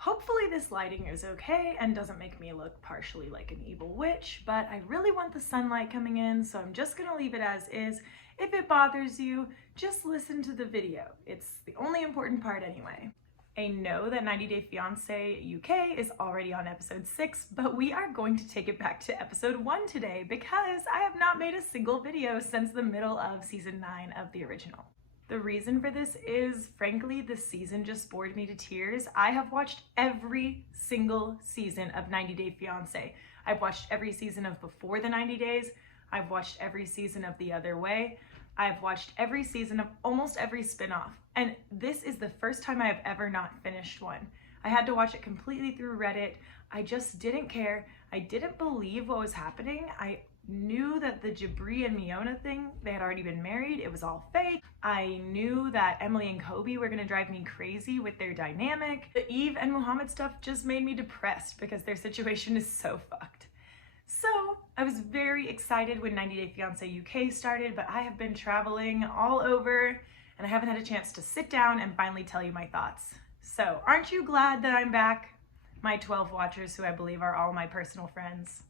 Hopefully this lighting is okay and doesn't make me look partially like an evil witch, but I really want the sunlight coming in, so I'm just gonna leave it as is. If it bothers you, just listen to the video. It's the only important part anyway. I know that 90 Day Fiance UK is already on episode 6, but we are going to take it back to episode 1 today because I have not made a single video since the middle of season 9 of the original. The reason for this is, frankly, this season just bored me to tears. I have watched every single season of 90 Day Fiance. I've watched every season of Before the 90 Days. I've watched every season of The Other Way. I've watched every season of almost every spin-off. And this is the first time I have ever not finished one. I had to watch it completely through Reddit. I just didn't care. I didn't believe what was happening. I knew that the Jabri and Miona thing, they had already been married. It was all fake. I knew that Emily and Kobe were gonna drive me crazy with their dynamic. The Eve and Muhammad stuff just made me depressed because their situation is so fucked. So I was very excited when 90 Day Fiance UK started, but I have been traveling all over and I haven't had a chance to sit down and finally tell you my thoughts. So aren't you glad that I'm back? My 12 watchers, who I believe are all my personal friends.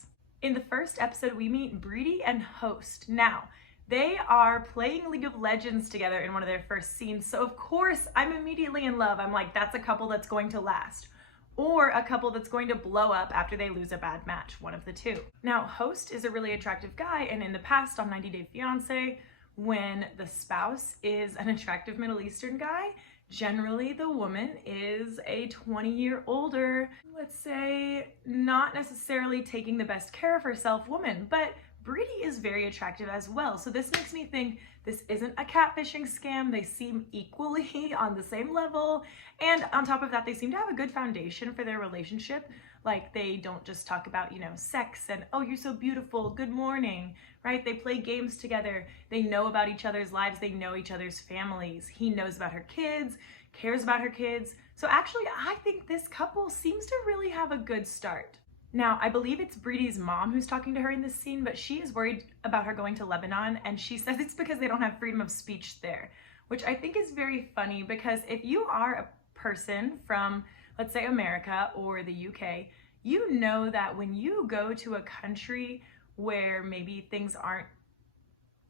In the first episode, we meet Brady and Host. Now, they are playing League of Legends together in one of their first scenes, so of course I'm immediately in love. I'm like, that's a couple that's going to last. Or a couple that's going to blow up after they lose a bad match, one of the two. Now, Host is a really attractive guy, and in the past on 90 Day Fiance, when the spouse is an attractive Middle Eastern guy, generally the woman is a 20-year older, let's say, not necessarily taking the best care of herself woman, but Brady is very attractive as well. So this makes me think this isn't a catfishing scam. They seem equally on the same level. And on top of that, they seem to have a good foundation for their relationship. Like, they don't just talk about, sex and, oh, you're so beautiful, good morning, right? They play games together. They know about each other's lives. They know each other's families. He knows about her kids, cares about her kids. So actually, I think this couple seems to really have a good start. Now, I believe it's Brady's mom who's talking to her in this scene, but she is worried about her going to Lebanon, and she says it's because they don't have freedom of speech there, which I think is very funny because if you are a person from, let's say, America or the UK, you know that when you go to a country where maybe things aren't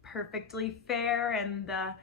perfectly fair and the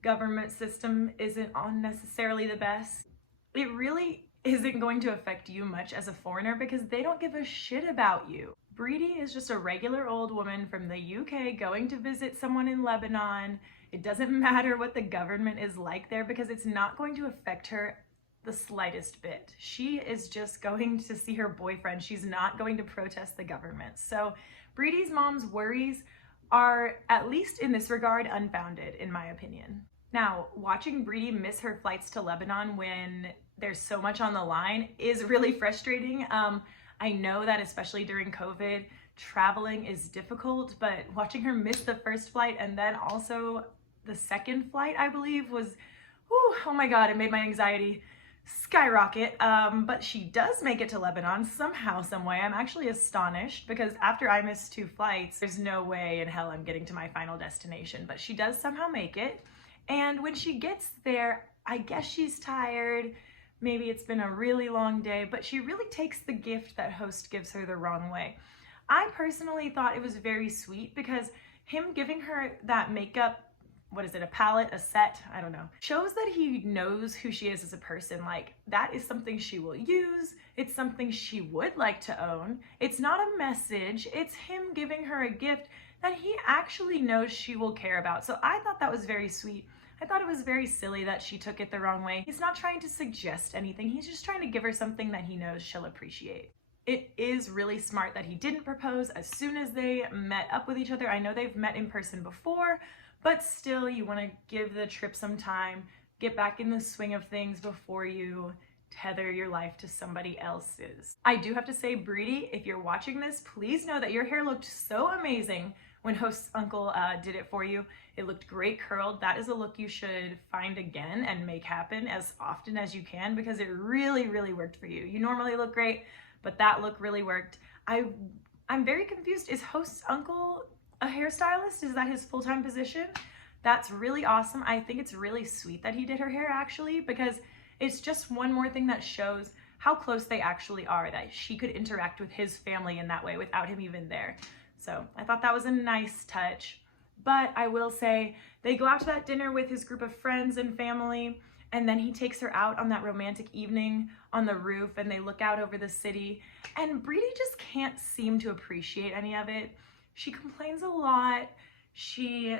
government system isn't necessarily the best, it really isn't going to affect you much as a foreigner because they don't give a shit about you. Brady is just a regular old woman from the UK going to visit someone in Lebanon. It doesn't matter what the government is like there because it's not going to affect her the slightest bit. She is just going to see her boyfriend. She's not going to protest the government. So Brady's mom's worries are, at least in this regard, unfounded, in my opinion. Now, watching Brady miss her flights to Lebanon when there's so much on the line is really frustrating. I know that especially during COVID, traveling is difficult, but watching her miss the first flight and then also the second flight, I believe, was, whew, oh my God, it made my anxiety skyrocket. But she does make it to Lebanon somehow, some way. I'm actually astonished because after I missed 2 flights, there's no way in hell I'm getting to my final destination, but she does somehow make it. And when she gets there, I guess she's tired. Maybe it's been a really long day, but she really takes the gift that Host gives her the wrong way. I personally thought it was very sweet because him giving her that makeup, what is it, a palette, a set, I don't know, shows that he knows who she is as a person. Like, that is something she will use. It's something she would like to own. It's not a message. It's him giving her a gift that he actually knows she will care about. So I thought that was very sweet. I thought it was very silly that she took it the wrong way. He's not trying to suggest anything. He's just trying to give her something that he knows she'll appreciate. It is really smart that he didn't propose as soon as they met up with each other. I know they've met in person before, but still, you want to give the trip some time, get back in the swing of things before you tether your life to somebody else's. I do have to say, Brady, if you're watching this, please know that your hair looked so amazing when Host's uncle did it for you. It looked great curled. That is a look you should find again and make happen as often as you can because it really, really worked for you. You normally look great, but that look really worked. I'm very confused. Is Host's uncle a hairstylist? Is that his full-time position? That's really awesome. I think it's really sweet that he did her hair actually because it's just one more thing that shows how close they actually are, that she could interact with his family in that way without him even there. So I thought that was a nice touch. But I will say, they go out to that dinner with his group of friends and family, and then he takes her out on that romantic evening on the roof, and they look out over the city, and Brady just can't seem to appreciate any of it. She complains a lot. She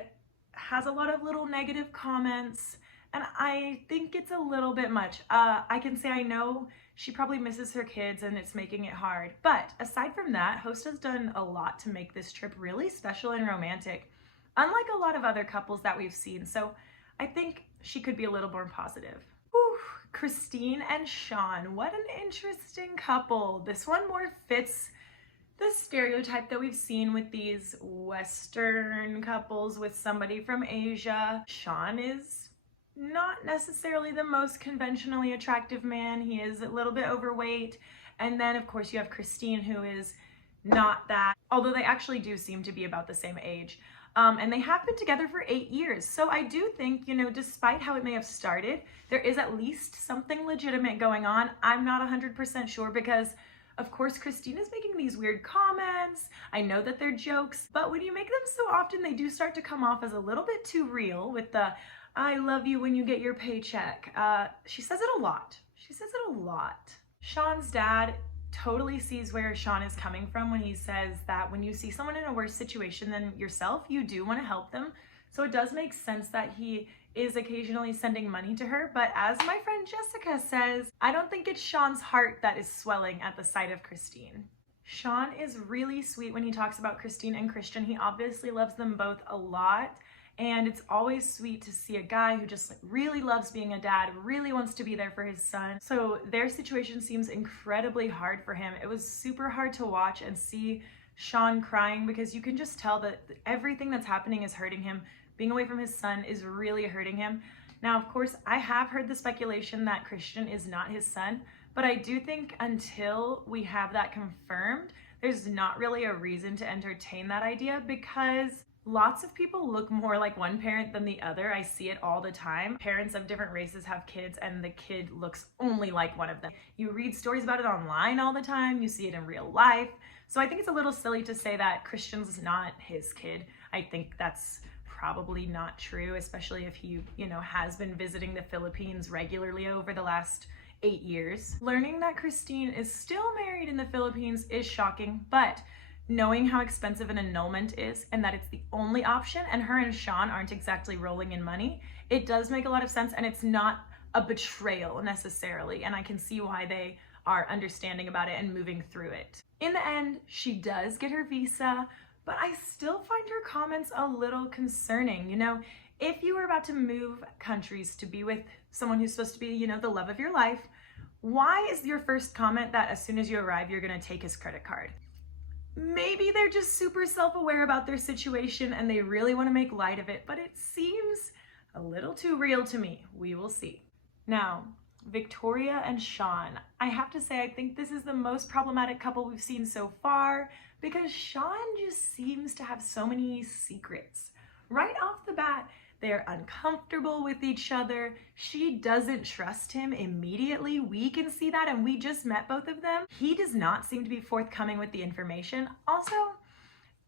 has a lot of little negative comments, and I think it's a little bit much. I can say I know she probably misses her kids and it's making it hard. But aside from that, Host has done a lot to make this trip really special and romantic, unlike a lot of other couples that we've seen. So I think she could be a little more positive. Whew, Christine and Shawn, what an interesting couple. This one more fits the stereotype that we've seen with these Western couples with somebody from Asia. Shawn is not necessarily the most conventionally attractive man. He is a little bit overweight. And then of course you have Christine, who is not that, although they actually do seem to be about the same age. And they have been together for 8 years. So I do think, you know, despite how it may have started, there is at least something legitimate going on. I'm not 100% sure because, of course, Christine is making these weird comments. I know that they're jokes, but when you make them so often, they do start to come off as a little bit too real with the, I love you when you get your paycheck. She says it a lot. She says it a lot. Shawn's dad totally sees where Shawn is coming from when he says that when you see someone in a worse situation than yourself, you do want to help them. So it does make sense that he is occasionally sending money to her. But as my friend Jessica says, I don't think it's Shawn's heart that is swelling at the sight of Christine. Shawn is really sweet when he talks about Christine and Christian. He obviously loves them both a lot. And it's always sweet to see a guy who just really loves being a dad, really wants to be there for his son. So their situation seems incredibly hard for him. It was super hard to watch and see Shawn crying because you can just tell that everything that's happening is hurting him. Being away from his son is really hurting him. Now, of course, I have heard the speculation that Christian is not his son, but I do think until we have that confirmed, there's not really a reason to entertain that idea because lots of people look more like one parent than the other. I see it all the time. Parents of different races have kids and the kid looks only like one of them. You read stories about it online all the time. You see it in real life. So I think it's a little silly to say that Christian's not his kid. I think that's probably not true, especially if he, has been visiting the Philippines regularly over the last 8 years. Learning that Christine is still married in the Philippines is shocking, but knowing how expensive an annulment is and that it's the only option and her and Shawn aren't exactly rolling in money, it does make a lot of sense and it's not a betrayal necessarily, and I can see why they are understanding about it and moving through it. In the end, she does get her visa, but I still find her comments a little concerning. If you were about to move countries to be with someone who's supposed to be, the love of your life, why is your first comment that as soon as you arrive, you're gonna take his credit card? Maybe they're just super self-aware about their situation and they really want to make light of it, but it seems a little too real to me. We will see. Now, Victoria and Shawn. I have to say, I think this is the most problematic couple we've seen so far because Shawn just seems to have so many secrets. Right off the bat, they're uncomfortable with each other. She doesn't trust him immediately. We can see that, and we just met both of them. He does not seem to be forthcoming with the information. Also,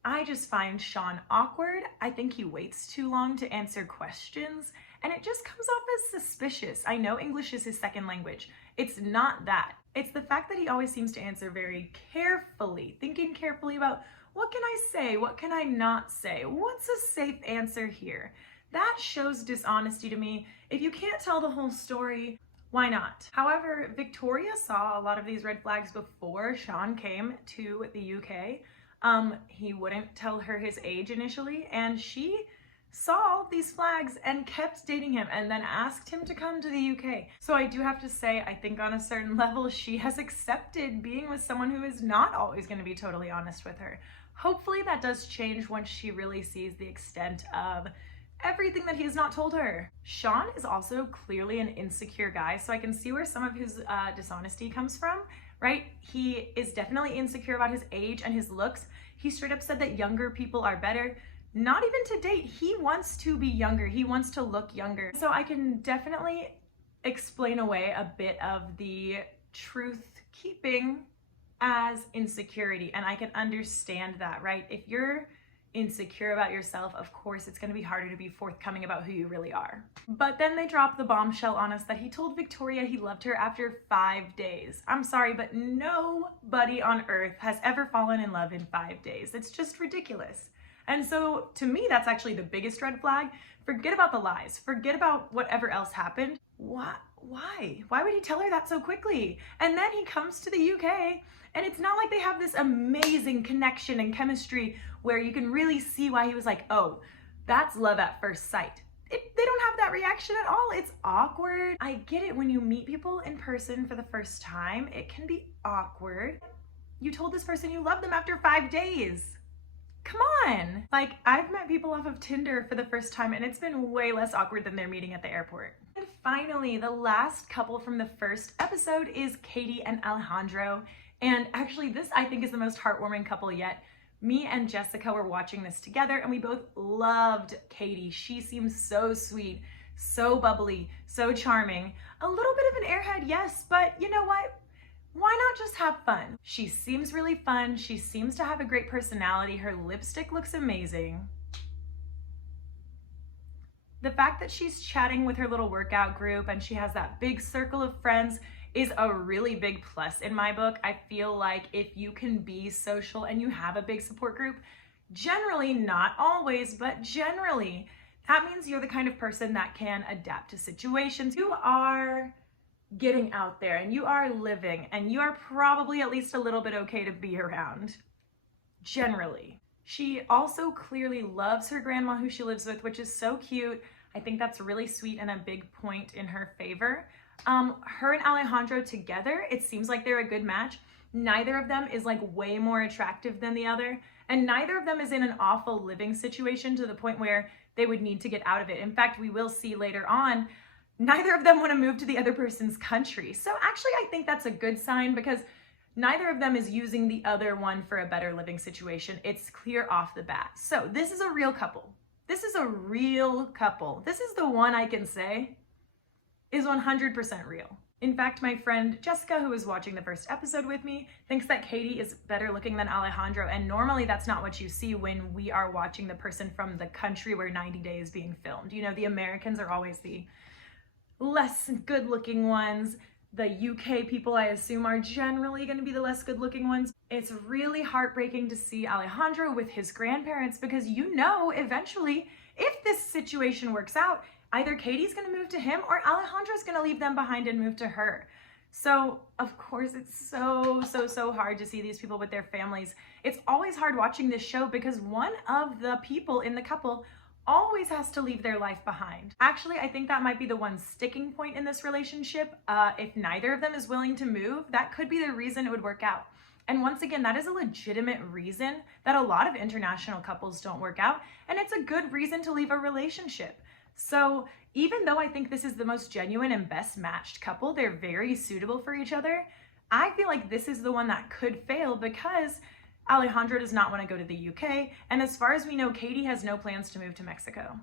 I just find Shawn awkward. I think he waits too long to answer questions, and it just comes off as suspicious. I know English is his second language. It's not that. It's the fact that he always seems to answer very carefully, thinking carefully about what can I say, what can I not say, what's a safe answer here. That shows dishonesty to me. If you can't tell the whole story, why not? However, Victoria saw a lot of these red flags before Shawn came to the UK. He wouldn't tell her his age initially, and she saw these flags and kept dating him and then asked him to come to the UK. So I do have to say, I think on a certain level, she has accepted being with someone who is not always going to be totally honest with her. Hopefully that does change once she really sees the extent of everything that he has not told her. Shawn is also clearly an insecure guy, so I can see where some of his dishonesty comes from, right? He is definitely insecure about his age and his looks. He straight up said that younger people are better. Not even to date. He wants to be younger. He wants to look younger. So I can definitely explain away a bit of the truth keeping as insecurity. And I can understand that, right? If you're insecure about yourself, of course it's going to be harder to be forthcoming about who you really are. But then they dropped the bombshell on us that he told Victoria he loved her after 5 days. I'm sorry, but nobody on earth has ever fallen in love in 5 days. It's just ridiculous. And so to me, that's actually the biggest red flag. Forget about the lies. Forget about whatever else happened. Why? Why would he tell her that so quickly? And then he comes to the UK, and it's not like they have this amazing connection and chemistry where you can really see why he was like, oh, that's love at first sight. They don't have that reaction at all. It's awkward. I get it when you meet people in person for the first time. It can be awkward. You told this person you love them after 5 days. Come on. Like, I've met people off of Tinder for the first time, and it's been way less awkward than their meeting at the airport. And finally, the last couple from the first episode is Katie and Alejandro. And actually, this I think is the most heartwarming couple yet. Me and Jessica were watching this together, and we both loved Katie. She seems so sweet, so bubbly, so charming. A little bit of an airhead, yes, but you know what? Why not just have fun? She seems really fun. She seems to have a great personality. Her lipstick looks amazing. The fact that she's chatting with her little workout group and she has that big circle of friends is a really big plus in my book. I feel like if you can be social and you have a big support group, generally, not always, but generally, that means you're the kind of person that can adapt to situations. You are getting out there and you are living and you are probably at least a little bit okay to be around, generally. She also clearly loves her grandma who she lives with, which is so cute. I think that's really sweet and a big point in her favor. Her and Alejandro together, it seems like they're a good match. Neither of them is like way more attractive than the other, and neither of them is in an awful living situation to the point where they would need to get out of it. In fact, we will see later on, neither of them want to move to the other person's country. So actually, I think that's a good sign because neither of them is using the other one for a better living situation. It's clear off the bat. So this is a real couple. This is a real couple. This is the one I can say is 100% real. In fact, my friend Jessica, who was watching the first episode with me, thinks that Katie is better looking than Alejandro, and normally that's not what you see when we are watching the person from the country where 90 Day is being filmed. You know, the Americans are always the less good looking ones. The UK people, I assume, are generally going to be the less good looking ones. It's really heartbreaking to see Alejandro with his grandparents because you know eventually if this situation works out, either Katie's going to move to him or Alejandro's going to leave them behind and move to her. So of course it's so hard to see these people with their families. It's always hard watching this show because one of the people in the couple always has to leave their life behind. Actually, I think that might be the one sticking point in this relationship. If neither of them is willing to move, that could be the reason it would work out. And once again, that is a legitimate reason that a lot of international couples don't work out, and it's a good reason to leave a relationship. So even though I think this is the most genuine and best matched couple, they're very suitable for each other, I feel like this is the one that could fail because Alejandro does not want to go to the UK, and as far as we know, Katie has no plans to move to Mexico.